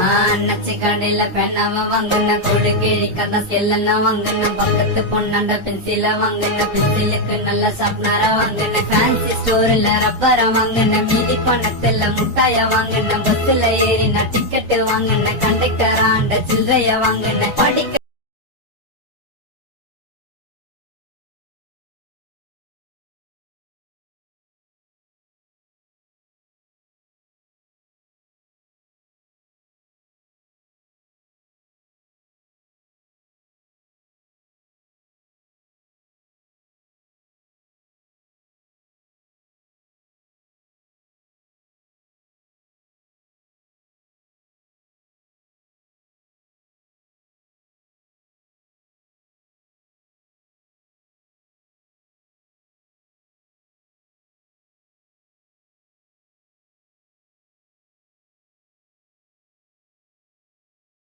அண்ணாச்சி கடையில பெண்ணாம வாங்கின கூடு கிழிக்காத ஸ்கெல்ல வாங்கின பக்கத்து பொண்ணாண்ட பென்சில வாங்கின பென்சிலுக்கு நல்ல ஷார்ப்னர வாங்கின ஃபேன்சி ஸ்டோர்ல ரப்பர வாங்கின மீதி பணத்துல முட்டாய வாங்கின பஸ்ல ஏறின டிக்கெட் வாங்கின கண்டக்டர் ஆண்ட சில்லறைய வாங்கின படிக்க